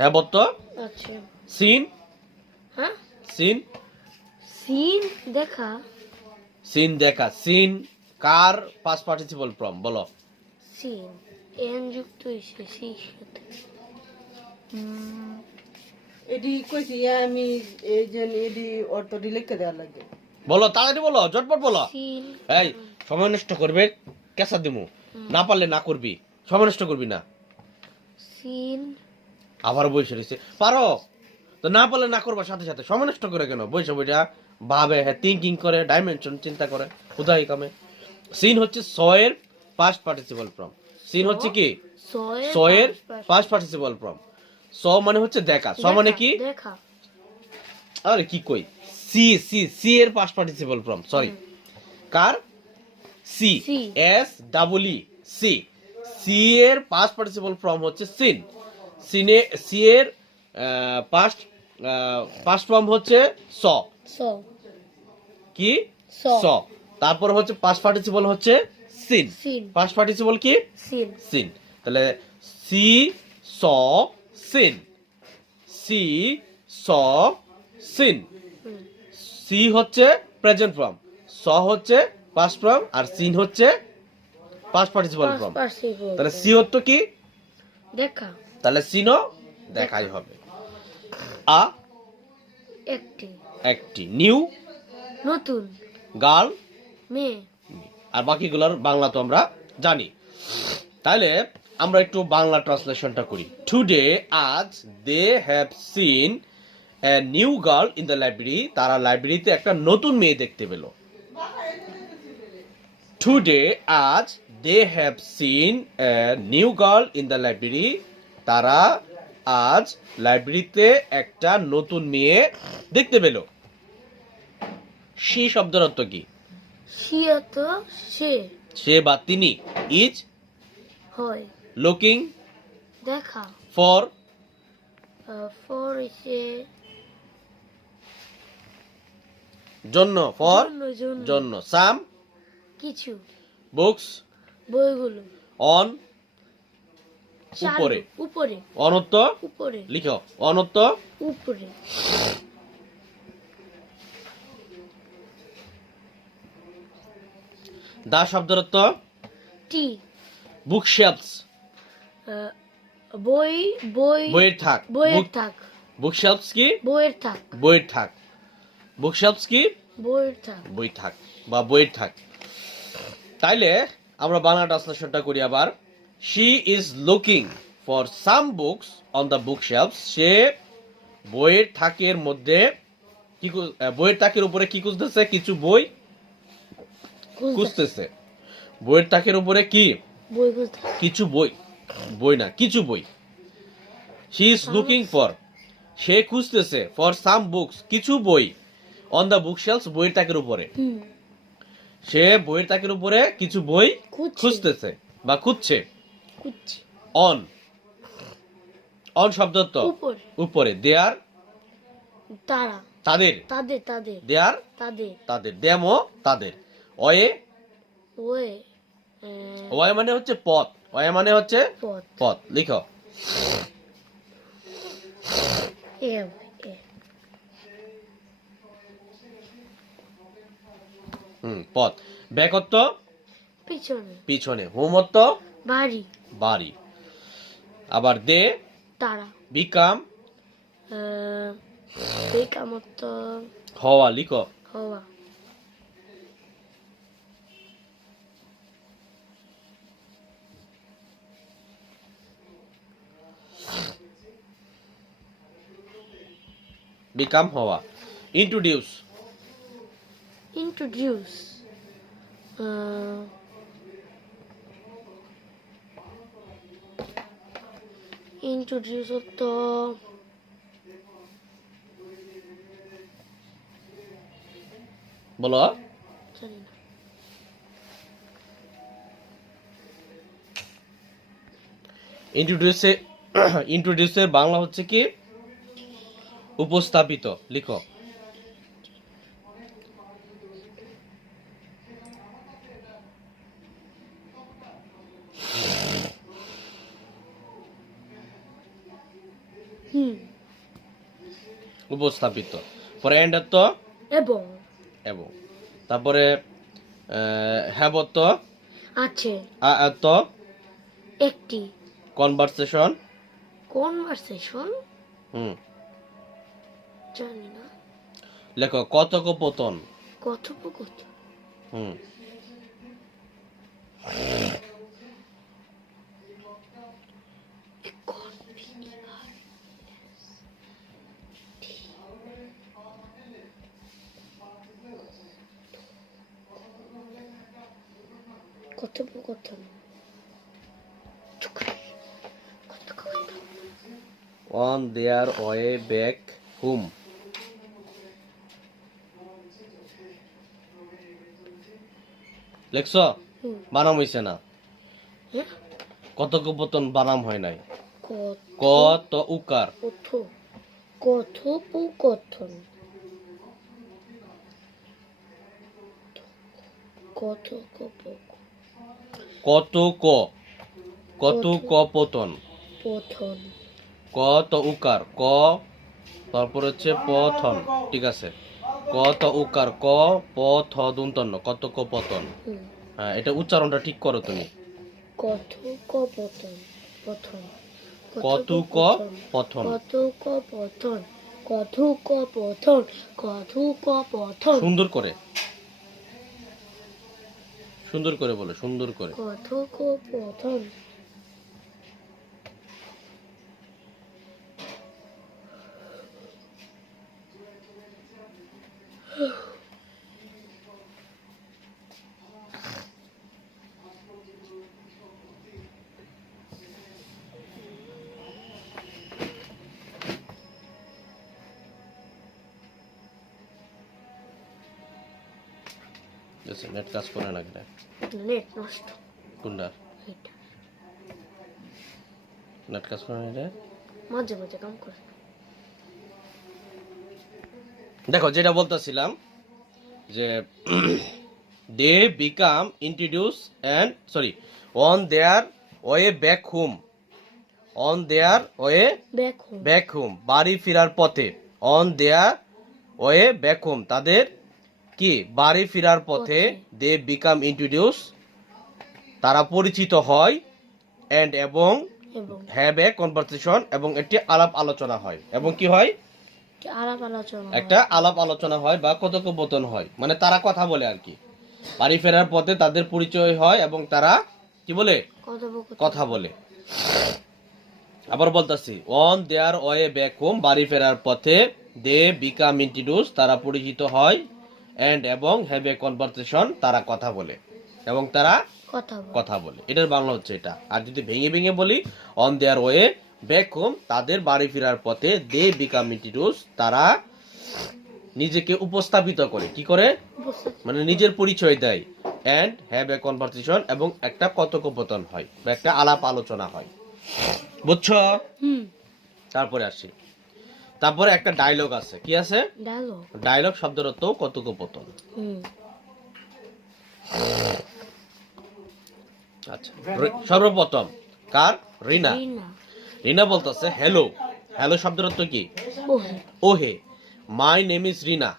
হ্যাভ তো আছে। সিন, হ্যাঁ, সিন, সিন দেখা। সিন দেখা। সিন কার পাস্ট পার্টিসিপল ফর্ম বলো? সিন এন যুক্ত এসেছি সাথে। এডি কইছি আমি এই যে এডি অর্থটি লিখে দেওয়া লাগে। বলো তাড়াতাড়ি বলো, জটপট বলো। সিন এই সময় নষ্ট করবে, কেসা দিমু, না পারলে না করবি, সময় নষ্ট করবি না। সিন আবার বইসে রয়েছে, পারো তো, না পারলে না করবা, সাথে সাথে সময় নষ্ট করে কেন? বইসে বইটা ভাবে, হ্যাঁ, থিঙ্কিং করে, ডাইমেনশন চিন্তা করে, উদাই কামে। সিন হচ্ছে সয়ের পাস্ট পার্টিসিপল ফর্ম। সিন হচ্ছে কি সয়ের পাস্ট পার্টিসিপল ফর্ম। স মানে হচ্ছে দেখা, স মানে কি দেখা। আরে কি কই, সি, সি, সি এর পাস্ট পার্টিসিপল ফর্ম, সরি, কার? See, see. S double E, see. See এর পাস্ট পার্টিসিপল ফর্ম হচ্ছে সিন। সিনে, সি এর পাস্ট ফর্ম হচ্ছে স। স কি স স। তারপর হচ্ছে পাস্ট পার্টিসিপল হচ্ছে সিন। সিন পাস্ট পার্টিসিপল কি? Seen seen. তাহলে see saw seen, see saw seen. হুম। সি হচ্ছে প্রেজেন্ট ফর্ম, স হচ্ছে পাস্ট ফর্ম, আর সিন হচ্ছে পাস্ট পার্টিসিপল ফর্ম। পার্টিসিপল তাহলে সি হচ্ছে কি দেখা। তাহলে সিনও দেখাই হবে। আ একটি একটি, নিউ নতুন, গার্ল, মেয়ে। আর বাকিগুলোর বাংলা তো আমরা জানি। তাহলে আমরা একটু বাংলা ট্রান্সলেশনটা করি। টুডে, আজ, they have seen a new girl in the library, তারা লাইব্রেরিতে একটা নতুন মেয়ে দেখতে পেল। টুডে, আজ, they have seen a new girl in the library, তারা আজ লাইব্রেরিতে একটা নতুন মেয়ে দেখতে পেল। সি শব্দের অর্থ কি? সি অর্থ সে, সে বা তিনি। ইজ হয়, লুকিং দেখা। ফর ফর সে, জন্য, ফর জন্য, জন্য। সাম কিছু, বুকস বইগুলো। অন চালু, উপরে, উপরে, অনত্ব উপরে, লিখো, অনত্ব উপরে। দা শব্দের অর্থ টি, বুক শেলফস বই, বই, বইয়ের থাক। বইয়ের থাক, বুক শেলফস কি? বইয়ের থাক, বইয়ের থাক। বুক শেলফস কি? বইয়ের থাক। বই থাক বা বইয়ের থাক। তাইলে আমরা বাংলা ট্রান্সলেশনটা করি আবার। She is looking for some books on the bookshelves, সে বইয়ের থাকের মধ্যে কি বইয়ের তাকের উপরে কি খুঁজতেছে? কিছু বই খুঁজতেছে। বইয়ের তাকের উপরে কি? বই খুঁজতে। কিছু বই, বই না, কিছু বই। শি ইজ লুকিং ফর, সে খুঁজতেছে, ফর সাম বুকস, কিছু বই, অন দ্য বুক শেলফস, বইয়ের তাকের উপরে। সে বইয়ের তাকের উপরে কিছু বই খুঁজতেছে বা খুঁজছে। খুঁজছি। অন, অন শব্দ তো উপরে, উপরে। দেয়ার তারা, তাদের, তাদের, তাদের, দেয়ার তাদের। তাদের, দেমো তাদের। অয়ে, ওয়ে, ওয়ে মানে হচ্ছে পথ, ওয়ে মানে হচ্ছে পথ। পথ। লিখো, এ, এ। পথ। ব্যাকত্ব পিছনে, পিছনে। হোমত্ব বাড়ি, বাড়ি। আবার দে তারা। বিকাম বেকামত্ব, হওয়া। লিখো, হওয়া। বিকাম হওয়া। ইন্ট্রোডিউস ইন্ট্রোডিউস, ইন্ট্রোডিউস তো বলো। জানি না। ইন্ট্রোডিউসে ইন্ট্রোডিউসের বাংলা হচ্ছে কি? উপস্থাপিত। লিখো, উপস্থাপিত। ফ্রেন্ডত্ব এবং, এবং। তারপরে হ্যাবত্ব আছে, আত্ম। একটি। কনভারসেশন কনভারসেশন, হুম। জানি না। লেখো, কথোপকথন। কথোপকথন, হুম। কথোপকথন, on their way back home. লেখছ? বানাম হইছে না। কথোপকথন বানাম হয় নাই। ক তো উকার। কথোপকথন, কথোপকথন, কত ক, কত ক পতন। পথন, ক তো উকার, ক তারপর হচ্ছে পথন। ঠিক আছে, ক তো উকার, ক পথ দন্তন্য, কত ক পতন। হ্যাঁ, এটা উচ্চারণটা ঠিক করো তুমি। কথোপকথন, পথন, কতুক পথন। কথোপকথন, কথোপকথন, কথোপকথন, সুন্দর করে, সুন্দর করে বলো, সুন্দর করে। কথোপকথন। হইতেছে, নেট কাজ করে না কেন? নেট নষ্ট। কোনটা এটা নেট কাজ করে না রে? মাঝে মাঝে কাম করে। দেখো যেটা বলতেছিলাম যে they become introduce and sorry on their way back home, on their way back home. Back home, বাড়ি ফেরার পথে, on their way back home, তাদের কি বাড়ি ফেরার পথে, দে বিকাম ইন্ট্রোডিউস, তারা পরিচিত হয়, এন্ড এবং এবং হ্যাভ এ কনভারসেশন, এবং একটি আলাপ আলোচনা হয়, এবং কি হয় কি আলাপ আলোচনা। একটা আলাপ আলোচনা হয় বা কথোপকথন হয়, মানে তারা কথা বলে আর কি। বাড়ি ফেরার পথে তাদের পরিচয় হয় এবং তারা কি বলে কথোপকথন। কথা বলে। আবার বলতাছি, on their way back home, বাড়ি ফেরার পথে, দে বিকাম ইন্ট্রোডিউস, তারা পরিচিত হয়, এন্ড এবং হ্যাভ এ কনভারসেশন, তারা কথা বলে, এবং তারা কথা বলে। কথা বলে। এটার বাংলা হচ্ছে এটা। আর যদি ভেঙে ভেঙে বলি, on their way back home, তাদের বাড়ি ফেরার পথে, দে বিকাম ইন্ট্রোডিউস, তারা নিজেকে উপস্থাপিত করে, কি করে বুঝতে মানে নিজের পরিচয় দেয়, এন্ড হ্যাভ এ কনভারসেশন, এবং একটা কথোপকথন হয় বা একটা আলাপ আলোচনা হয়। বুঝছো? হুম। তারপরে আসি, তারপরে একটা ডায়লগ আছে। কি আছে? ডায়লগ। ডায়লগ শব্দের অর্থ কথোপকথন। হুম। আচ্ছা, সর্বপ্রথম কার? রিনা। রিনা। রিনা বলতেছে হ্যালো। হ্যালো শব্দের অর্থ কি? ওহে। ওহে। মাই নেম ইজ রিনা,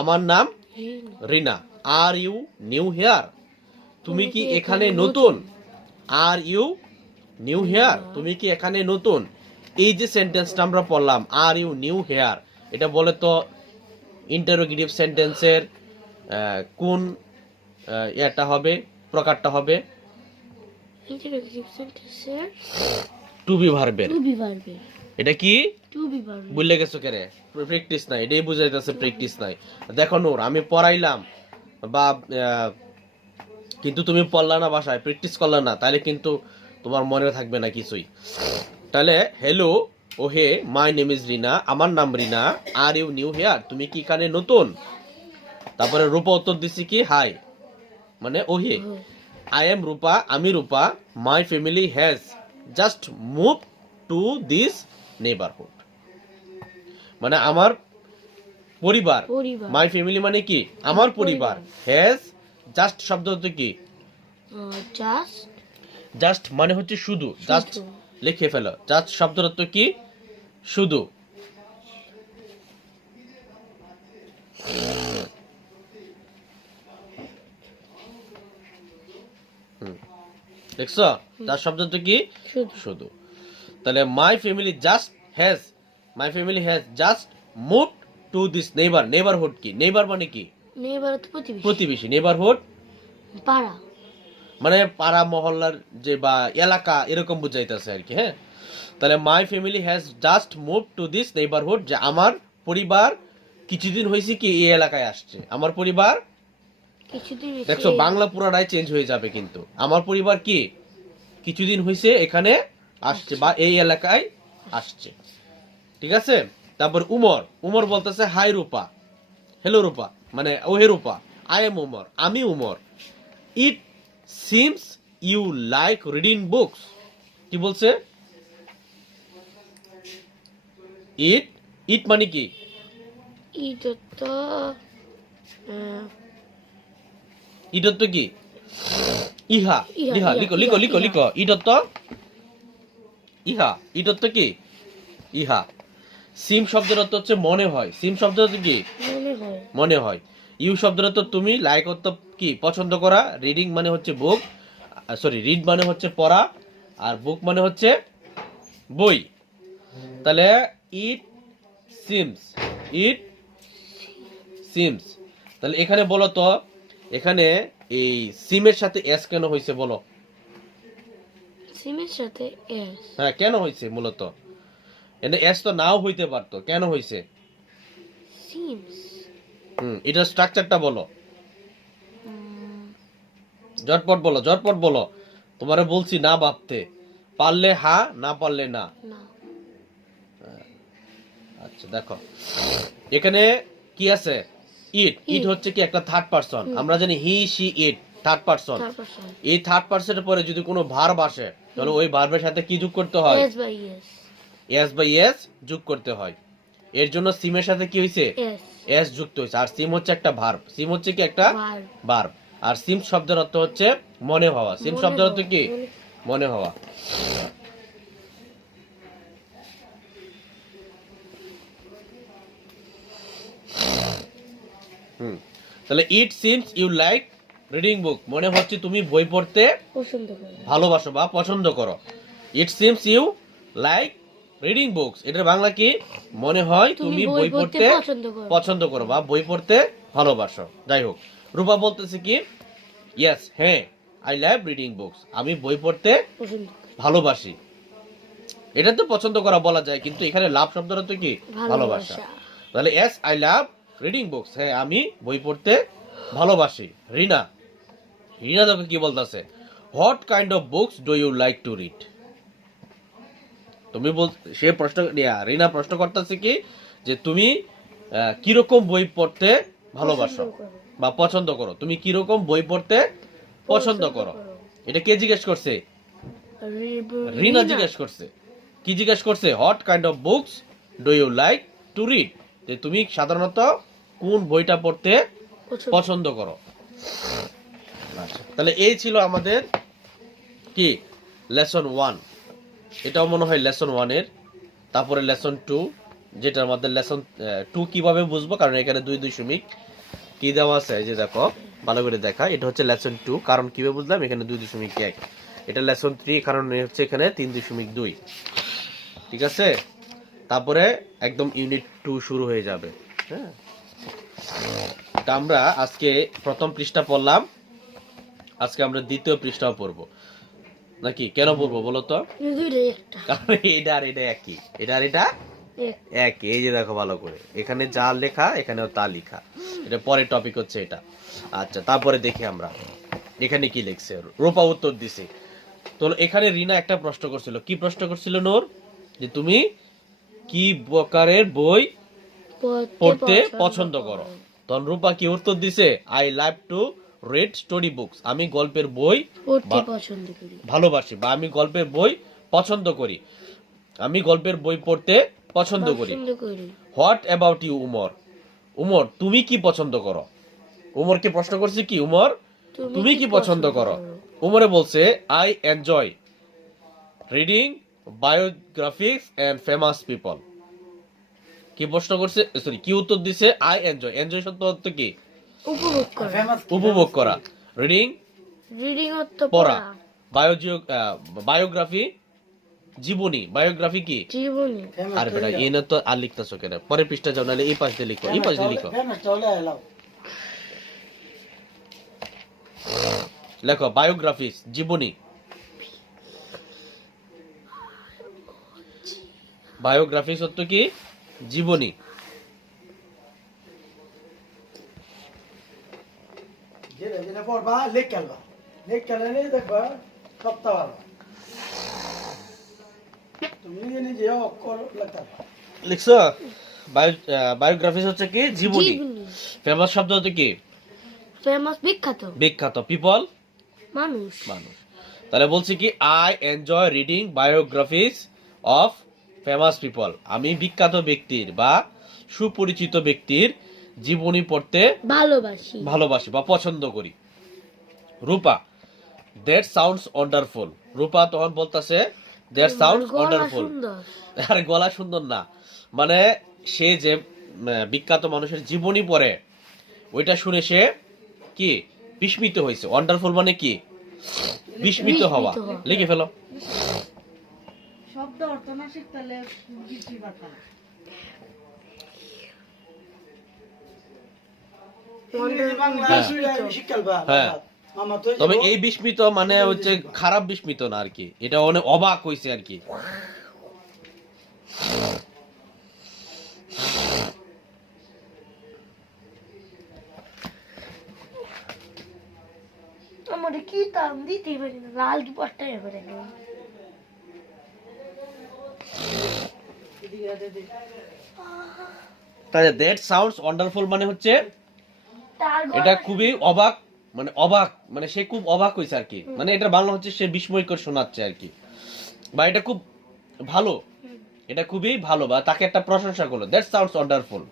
আমার নাম রিনা। রিনা। আর ইউ নিউ হেয়ার, তুমি কি এখানে নতুন? আর ইউ নিউ হেয়ার, তুমি কি এখানে নতুন? এই যে সেন্টেন্সটা আমরা পড়লাম, আর ইউ নিউ হেয়ার, এটা বলে তো ইন্টারোগেটিভ সেন্টেন্সের কোন এটা হবে, প্রকারটা হবে? ইন্টারোগেটিভ সেন্টেন্সের টু বি ভার্বের। টু বি ভার্বের। এটা কি টু বি ভার্বের। বুঝলে গেছো কে রে? প্র্যাকটিস নাই, এটাই বুঝাইতেছে প্র্যাকটিস নাই। দেখো নূর, আমি পড়াইলাম বা কিন্তু তুমি পড়লা না, বাসায় প্র্যাকটিস করলা না, তাহলে কিন্তু তোমার মনে থাকবে না কিছুই। তাহলে hello oh hey, my name is Rina, আমার নাম Rina. Are you new here, তুমি কি এখানে নতুন? তারপরে রূপা উত্তর দিছি কি হাই, মানে ও হে। আই এম রূপা, আমি Rupa. My family has just move to this neighbourhood, মানে আমার পরিবার। পরিবার। মাই ফ্যামিলি মানে কি? আমার পরিবার। হ্যাজ জাস্ট শব্দ হচ্ছে কি? জাস্ট। জাস্ট মানে হচ্ছে শুধু, জাস্ট লিখে ফেলো। জাস্ট শব্দের অর্থ কি? শুধু। দেখছো? জাস্ট শব্দ অর্থ কি? শুধু। শুধু। তাহলে my family just has, my family has just move to this neighbour. Neighbourhood কি? নেইবার মানে কি? নেইবার তো প্রতিবেশী। প্রতিবেশী। নেইবারহুড পাড়া। মানে পাড়া মহল্লার যে বা এলাকা, এরকম বুঝাইতেছে আর কি। হ্যাঁ, তাহলে মাই family has just move to this neighbourhood, যে আমার পরিবার কিছুদিন হয়েছে কি এই এলাকায় আসছে। আমার পরিবার, কিছুদিন দেখছো বাংলা পুরাটাই চেঞ্জ হয়ে যাবে কিন্তু। আমার পরিবার কি কিছুদিন হয়েছে এখানে আসছে বা এই এলাকায় আসছে। ঠিক আছে? তারপর উমর, উমর বলতেছে হাই রূপা, হ্যালো রূপা, মানে ওহে রূপা। আই এম উমর, আমি উমর। It seems you like reading books, কি বলছে? ইট, ইট মানে কি? এটা তো ইটত কি? ইহা। ইহা, লিহা, ইহা, লিখো লিখো লিখো ইহা। লিখো। ইটত ইহা, ইটত কি? ইহা। সিম শব্দের অর্থ হচ্ছে মনে হয়। সিম শব্দের অর্থ কি? মনে হয়। মনে হয়। ইউ শব্দের অর্থ তুমি, লাইক অর্থ কি? পছন্দ করা। রিডিং মানে হচ্ছে বুক, সরি রিড মানে হচ্ছে পড়া, আর বুক মানে হচ্ছে বই। তাহলে ইট সিমস, ইট সিমস। তাহলে এখানে বলো তো, এখানে এই সিমের সাথে এস কেন হয়েছে বলো? সিমের সাথে এস। হ্যাঁ, কেন হয়েছে মূলত? এনে এস তো নাও হইতে পারতো, কেন হয়েছে? সিমস। এটার স্ট্রাকচারটা বলো, ঝটপট বলো, ঝটপট বলো। তোমারে বলছি না ভাবতে, পারলে হা, না পারলে না। না। আচ্ছা দেখো, এখানে কি আছে? ইট ইট হচ্ছে কি একটা থার্ড পারসন, আমরা জানি he she it third person. Third person. এই থার্ড পারসনের পরে যদি কোনো ভার্ব আসে তাহলে ওই ভার্বের সাথে কি যোগ করতে হয়? S by S. S by S যোগ করতে হয়। এর জন্য সিমের সাথে কি হয়েছে? এস। এস যুক্ত হয়েছে। আর সিম হচ্ছে একটা ভার্ব, সিম হচ্ছে কি একটা ভার্ব। ভার্ব। আর সিম শব্দের অর্থ হচ্ছে মনে হওয়া। সিম মনে শব্দের অর্থ হওয়া, কি? মনে- মনে হওয়া। তাহলে it seems you like reading book, মনে হচ্ছে তুমি বই পড়তে পছন্দ করে। ভালোবাসো বা পছন্দ করো। It seems you like reading books, এটার বাংলা কি? মনে হয় তুমি বই পড়তে পছন্দ করো। পছন্দ করো বা বই পড়তে ভালোবাসো। যাই হোক, রূপা বলতেছে কি? ইয়েস, হ্যাঁ, আই লাভ রিডিং বুকস, আমি বই পড়তে পছন্দ। ভালোবাসি। এটা তো পছন্দ করা বলা যায়, কিন্তু এখানে লাভ শব্দটা তো কি? ভালোবাসা। তাহলে yes I love reading books, হ্যাঁ আমি বই পড়তে ভালোবাসি। রিনা, রিনা তোকে কি বলতেছে? What kind of books do you like to read? তুমি বল, সে প্রশ্ন, রিনা প্রশ্ন করতেছে কি যে তুমি কিরকম বই পড়তে ভালোবাসো বা পছন্দ করো, তুমি কিরকম বই পড়তে পছন্দ করো। এটা কে জিজ্ঞেস করছে? রিনা জিজ্ঞেস করছে। কি জিজ্ঞেস করছে? What kind of books do you like to read, যে তুমি সাধারণত কোন বইটা পড়তে পছন্দ করো। আচ্ছা, তাহলে এই ছিল আমাদের কি লেসন 1। এটাও মনে হয় লেসন 1 এর। তারপরে লেসন 2, যেটার মধ্যে লেসন 2 কিভাবে বুঝবো, কারণ এখানে 2.2 কি দেওয়া আছে, এই যে দেখো ভালো করে দেখা, এটা হচ্ছে লেসন 2, কারণ কিভাবে বুঝলাম, এখানে 2.1। এটা লেসন 3, কারণ হচ্ছে এখানে 3.2। ঠিক আছে, তারপরে একদম ইউনিট 2 শুরু হয়ে যাবে। হ্যাঁ, তা আমরা আজকে প্রথম পৃষ্ঠা পড়লাম, আজকে আমরা দ্বিতীয় পৃষ্ঠাও পড়বো নাকি? কেন পড়বো বলো তো? কারণ এটা আর এটা একই, এটা আর এটা একই। এই যে দেখো ভালো করে, এখানে যা লেখা এখানেও তা লেখা। এটা পরের টপিক হচ্ছে এটা। আচ্ছা, তারপরে দেখি আমরা এখানে কি লিখছে। রূপা উত্তর দিছে। তো এখানে রিনা একটা প্রশ্ন করছিল। কি প্রশ্ন করছিল নূর? যে তুমি কি প্রকারের বই পড়তে পছন্দ করো? তখন রূপা কি উত্তর দিছে? I love to read story books, আমি গল্পের বই পড়তে পছন্দ করি, ভালোবাসি, বা আমি গল্পের বই পছন্দ করি, আমি গল্পের বই পড়তে পছন্দ করি। What about you Umar, Umar তুমি কি পছন্দ করো? উমরকে প্রশ্ন করছে কি, উমর তুমি কি পছন্দ করো? উমরে বলছে I enjoy reading biographies and famous people. কি প্রশ্ন করছে, সরি কি উত্তর দিছে? আই এনজয়, এনজয় শব্দ অর্থ কি? উপভোগ করা, উপভোগ করা। রিডিং, রিডিং অর্থ পড়া। পড়া। বায়োগ্রাফি জীবনী, বায়োগ্রাফি কি? জীবনী। আর বেটা এনে তো আর লিখতেছো কেন? পরের পৃষ্ঠা যাও, নাহলে এই পাশ দিয়ে লিখো, এই পাশ দিয়ে লিখো। লেখো বায়োগ্রাফিস, জীবনী। বায়োগ্রাফিস অর্থ কি? জীবনী। লিখছো? বায়োগ্রাফিস হচ্ছে কি? জীবনী। ফেমাস শব্দ হচ্ছে কি? ফেমাস, বিখ্যাত। বিখ্যাত। পিপল, মানুষ। মানুষ। তাহলে বলছি কি, I enjoy reading biographies of famous people, আমি বিখ্যাত ব্যক্তির বা সুপরিচিত ব্যক্তির জীবনী পড়তে ভালোবাসি বা পছন্দ করি। রূপা, দ্যাট সাউন্ডস ওয়ান্ডারফুল, রূপা তখন বলতেছে দ্যাট সাউন্ডস ওয়ান্ডারফুল। আরে গলা সুন্দর না, মানে সে যে বিখ্যাত মানুষের জীবনী পড়ে ওইটা শুনে সে কি বিস্মিত হয়েছে। ওয়ান্ডারফুল মানে কি? বিস্মিত হওয়া। লিখে ফেলো। শব্দ অর্থ না শিখলে কিছুই পারতাম না। হ্যাঁ, তবে এই বিস্মিত মানে হচ্ছে খারাপ বিস্মিত না আর কি, এটা অনেক অবাক হয়েছে আর কি। আমার কি দাম দিতে পারি না, লাল কি পাঁচটা এবারে তাহলে দ্যাট সাউন্ডস ওয়ান্ডারফুল মানে হচ্ছে তার এটা খুবই অবাক, মানে অবাক, মানে সে খুব অবাক হয়েছে আর কি, মানে এটা বাংলা হচ্ছে সে বিস্ময়কর শোনাচ্ছে আর কি, বা এটা খুব ভালো, এটা খুবই ভালো, বা তাকে একটা প্রশংসা করলো, দ্যাট সাউন্ডস ওয়ান্ডারফুল,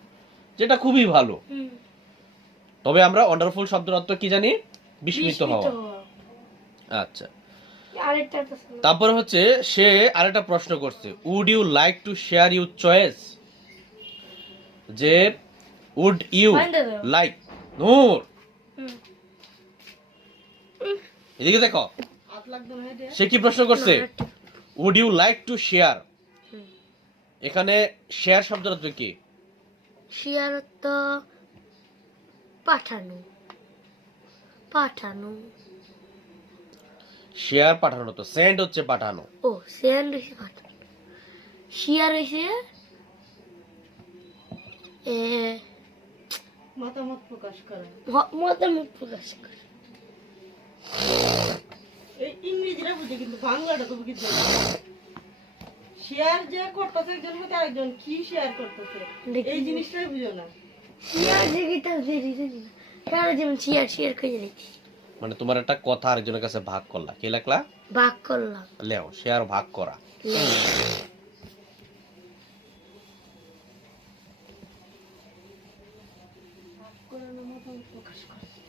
যেটা খুবই ভালো। তবে আমরা ওয়ান্ডারফুল শব্দের অর্থ কি জানি? বিস্মিত হওয়া। আচ্ছা, আরেকটা তো ছিল। তারপরে হচ্ছে সে আরেকটা প্রশ্ন করছে, would you like to share your choice, যে would you Find it out. Like, Noor হুম। এদিকে দেখো, হাত লাগতো না এটা সে কি প্রশ্ন করছে? Would you like to share, হুম। এখানে শেয়ার শব্দের অর্থ কি? শেয়ার তো পাঠানো, পাঠানো। শেয়ার পাঠানো, তো সেন্ড হচ্ছে পাঠানো। ও সেন্ড হইছে পাঠানো, শেয়ার হইছে এ মতামত প্রকাশ করা। মতামত প্রকাশ করে। এই ইংরেজিটা বুঝে কিন্তু বাংলাটা তো বুঝি শেয়ার যে করতেছে একজন হতে আরেকজন কি শেয়ার করতেছে এই জিনিসটাই বুঝো না। শেয়ার যে কিতা দেরি দেরি না, কারণ যেমন শেয়ার শেয়ার করে দিচ্ছি, মানে তোমার একটা কথা আরেকজনের কাছে ভাগ করলা, কি লাগলা? ভাগ করলাম। লেও, শেয়ার ভাগ করা।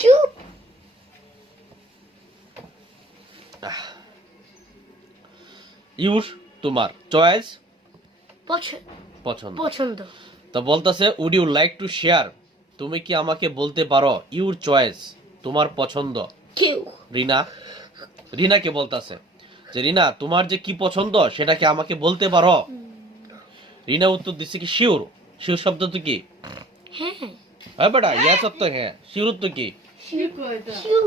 চুপ। ইউর তোমার, চয়েস পছন্দ, পছন্দ। পছন্দ। তো বলতেছে would you like to share, তুমি কি আমাকে বলতে পারো ইউর চয়েস, তোমার পছন্দ। কেউ রিনা, রিনাকে বলতেছে যে রিনা তোমার যে কি পছন্দ সেটা কি আমাকে বলতে পারো? রিনা উত্তর দিচ্ছে কি শিওর। শিওর শব্দ তো কি? হ্যাঁ হ্যাঁ বেটা, ইয়াস অর্থ হ্যাঁ, শিওর তো কি? কি কয় এটা? শিউ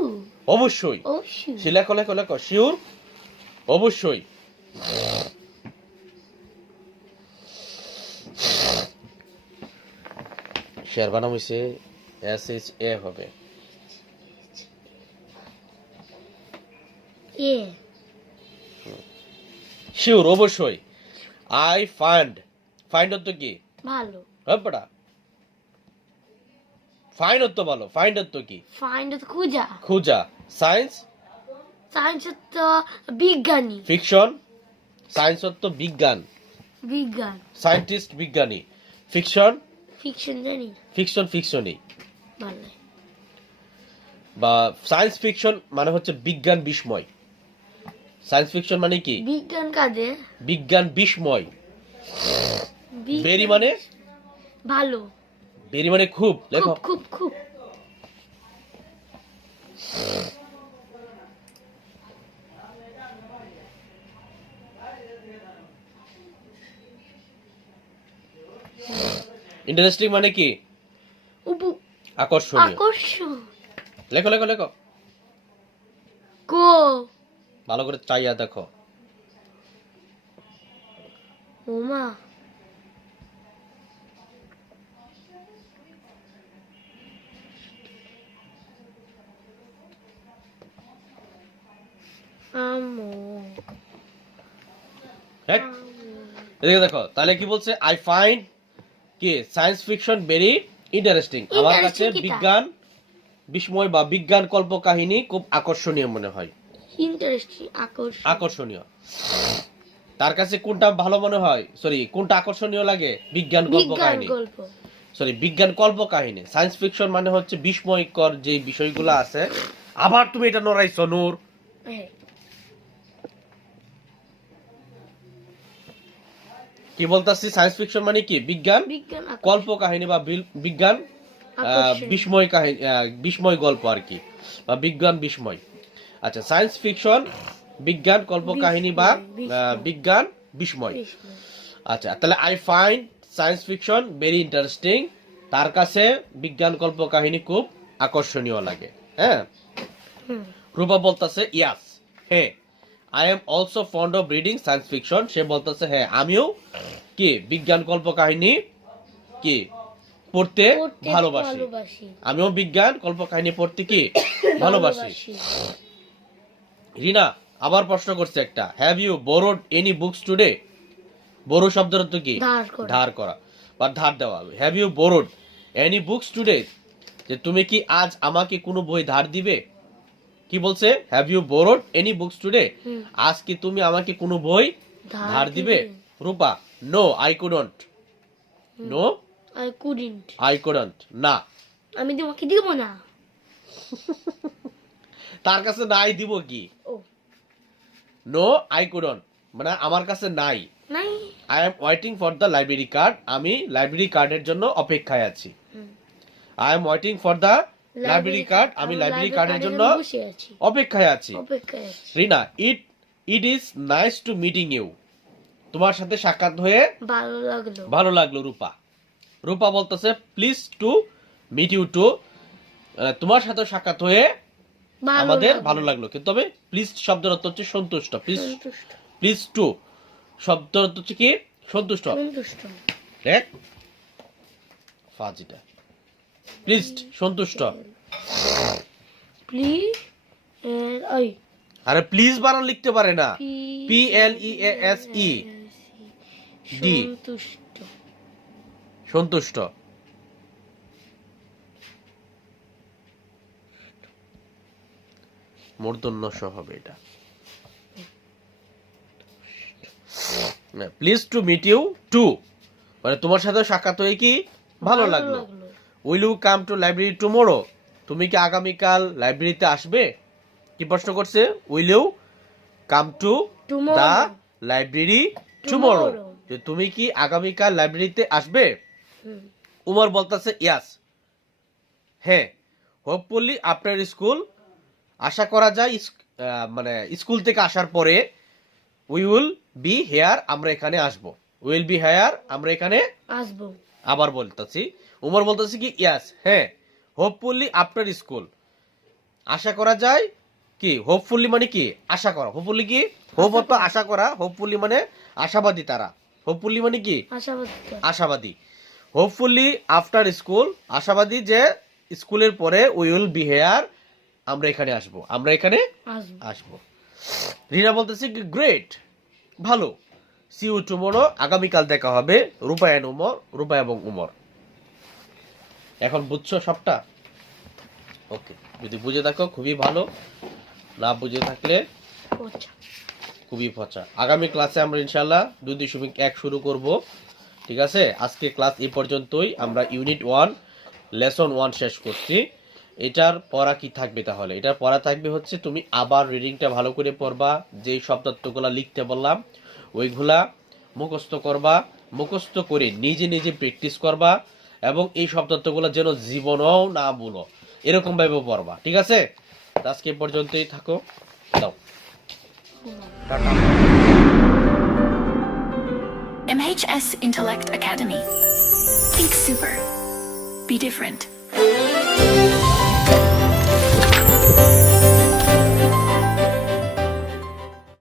অবশ্যই। ও শিউ সে লেখো লেখো লেখো, শিওর অবশ্যই। শেয়ার বানাম হইছে SHA হবে। এ শিওর অবশ্যই। আই ফাইন্ড, ফাইন্ড অর্থ কি? ভালো, হ্যাঁ বেটা, ফাইন্ড অর্থ ভালো, ফাইন্ড অর্থ কি? ফাইন্ড তো খুঁজা, খুঁজা। সায়েন্স, সায়েন্স তো বিজ্ঞানী, ফিকশন, সায়েন্স অর্থ বিজ্ঞান, বিজ্ঞান। সায়েন্টিস্ট বিজ্ঞানী। ফিকশন, ফিকশন জানি না, ফিকশন ফিকশনই, ভালো। বা সায়েন্স ফিকশন মানে হচ্ছে বিজ্ঞান বিস্ময়। সায়েন্স ফিকশন মানে কি? বিজ্ঞান কাজে বিজ্ঞান বিস্ময়। বিজ্ঞান- বেরি মানে, ভালো, বেরি মানে খুব, খুব লেখো। খুব খুব। ইন্টারেস্টিং মানে কি? উপু আকর্ষণীয়। আকর্ষণ। লেখো লেখো লেখো, কো ভালো করে চাইয়া দেখো। ওমা আমো হ্যাঁ, এদিকে দেখো, তাহলে কি বলছে? আই ফাইন্ড কি সায়েন্স ফিকশন ভেরি ইন্টারেস্টিং, আমার কাছে Interesting কিটা? বিজ্ঞান বিস্ময় বা বিজ্ঞান কল্প কাহিনী খুব আকর্ষণীয় মনে হয়। ইন্টারেস্টিং, আকর্ষণ। আকর্ষণীয়, তার কাছে কোনটা ভালো মনে হয়, সরি কোনটা আকর্ষণীয় লাগে? বিজ্ঞান কল্প বিজ্ঞান কাহিনী, গল্প। সরি বিজ্ঞান কল্প কাহিনী। সায়েন্স ফিকশন মানে হচ্ছে বিস্ময়কর যে বিষয়গুলো আছে। আবার তুমি এটা নড়াইছো নূর। হ্যাঁ, কি বলতাছি? সায়েন্স ফিকশন মানে কি? বিজ্ঞান বিজ্ঞান আকর্ষণ। কল্প কাহিনী বা বিজ্ঞান আকর্ষণ। বিস্ময় কাহিনী, বিস্ময় গল্প আর কি, বা বিজ্ঞান বিস্ময়। আচ্ছা, সায়েন্স ফিকশন বিজ্ঞান কল্প কাহিনী বা বিস্ময়। বিজ্ঞান বিস্ময়। বিস্ময়। আচ্ছা, তাহলে I find science fiction very interesting, তার কাছে বিজ্ঞান কল্প কাহিনী খুব আকর্ষণীয় লাগে। হ্যাঁ, হুম। রূপা বলতেছে ইয়াস, হ্যাঁ। I am also fond of reading science fiction, সে বলতেছে হ্যাঁ আমিও কি বিজ্ঞান কল্প কাহিনী কি পড়তে পড়তে ভালোবাসি। ভালোবাসি। আমিও বিজ্ঞান কল্প কাহিনী পড়তে কি ভালোবাসি। রিনা আবার প্রশ্ন করছে একটা, have you borrowed any books today? Borrow শব্দের অর্থ কি? ধার করা। ধার করা বা ধার দেওয়া। Have you borrowed any books today? যে তুমি কি আজ আমাকে কোনো বই ধার দিবে? কি বলছে? Have you borrowed any books today? আজ কি তুমি আমাকে কোনো বই ধার দিবে? Rupa, no I couldn't. No I couldn't. I couldn't, না। আমি তোমাকে দিব না। তার কাছে নাই দিব কি? ও নো আই কুডন্ট মানে আমার কাছে নাই। নাই। I am waiting for the library card, আমি লাইব্রেরি কার্ডের জন্য অপেক্ষায় আছি। I am waiting for the library card, আমি লাইব্রেরি কার্ডের জন্য বসে আছি, অপেক্ষায় আছি। অপেক্ষায় আছি। Rina, it is nice to meeting you, তোমার সাথে সাক্ষাৎ হয়ে ভালো লাগলো। ভালো লাগলো। রূপা, রূপা বলতেছে please to meet you too, তোমার সাথে সাক্ষাৎ হয়ে আমাদের ভালো লাগলো। কিন্তু তবে প্লিজ শব্দের অর্থ হচ্ছে সন্তুষ্ট। প্লিজ, প্লিজ টু শব্দের অর্থ হচ্ছে কি? সন্তুষ্ট। সন্তুষ্ট। দেখ ফাজিটা, প্লিজ সন্তুষ্ট। প্লিজ আই আরে প্লিজ বানান লিখতে পারে না। P L E A S E D, সন্তুষ্ট। সন্তুষ্ট। মূর্ধন্য স হবে এটা। Please to meet you too মানে তোমার সাথে সাক্ষাৎ হয়ে কি ভালো লাগলো। Will you come to library tomorrow, তুমি কি আগামীকাল লাইব্রেরিতে আসবে? কি প্রশ্ন করছে? Will you come to the library tomorrow, যে তুমি কি আগামীকাল লাইব্রেরিতে আসবে? উমর বলতেছে ইয়াস, হ্যাঁ। হোপফুলি আফটার স্কুল, আশা করা যায় মানে স্কুল থেকে আসার পরে, উই উইল বি হেয়ার, আমরা এখানে আসবো। উইল বি হেয়ার, আমরা এখানে আসবো। আবার বলতেছি, উমর বলতেছি কি ইয়াস, হ্যাঁ। হোপফুলি আফটার স্কুল, আশা করা যায় কি? হোপফুলি মানে কি? আশা করা। হোপফুলি কি? হোপ অর্থ আশা করা, হোপফুলি মানে আশাবাদী তারা। হোপফুলি মানে কি? আশাবাদী। আশাবাদী। হোপফুলি আফটার স্কুল, আশাবাদী যে স্কুলের পরে, উই উইল বি হেয়ার, আমরা এখানে আসবো, আমরা এখানে আসবো। রিনা বলতেছে কি গ্রেট, ভালো। সি ইউ টুমরো, আগামীকাল দেখা হবে। রূপা এন্ড উমর, রূপা এবং উমর। এখন বুঝছো সবটা? ওকে, যদি বুঝে থাকো খুবই ভালো, না বুঝে থাকলে খুবই পচা। আগামী ক্লাসে আমরা ইনশাআল্লাহ 2.1 শুরু করব। ঠিক আছে, আজকে ক্লাস এই পর্যন্তই। আমরা ইউনিট 1 লেসন 1 শেষ করছি। এটার পড়া কি থাকবে তাহলে? এটার পড়া থাকবে হচ্ছে তুমি আবার রিডিংটা ভালো করে পড়বা, যেই শব্দার্থগুলো লিখতে বললাম ওইগুলা মুখস্থ করবা, মুখস্থ করে নিজে নিজে প্র্যাকটিস করবা, এবং এই শব্দার্থগুলো যেন জীবনেও না ভুলো, এরকম ভাবে পড়বা। ঠিক আছে, আজকে এই পর্যন্তই থাকো, দাও tata. MHS Intellect Academy. Think super. Be different.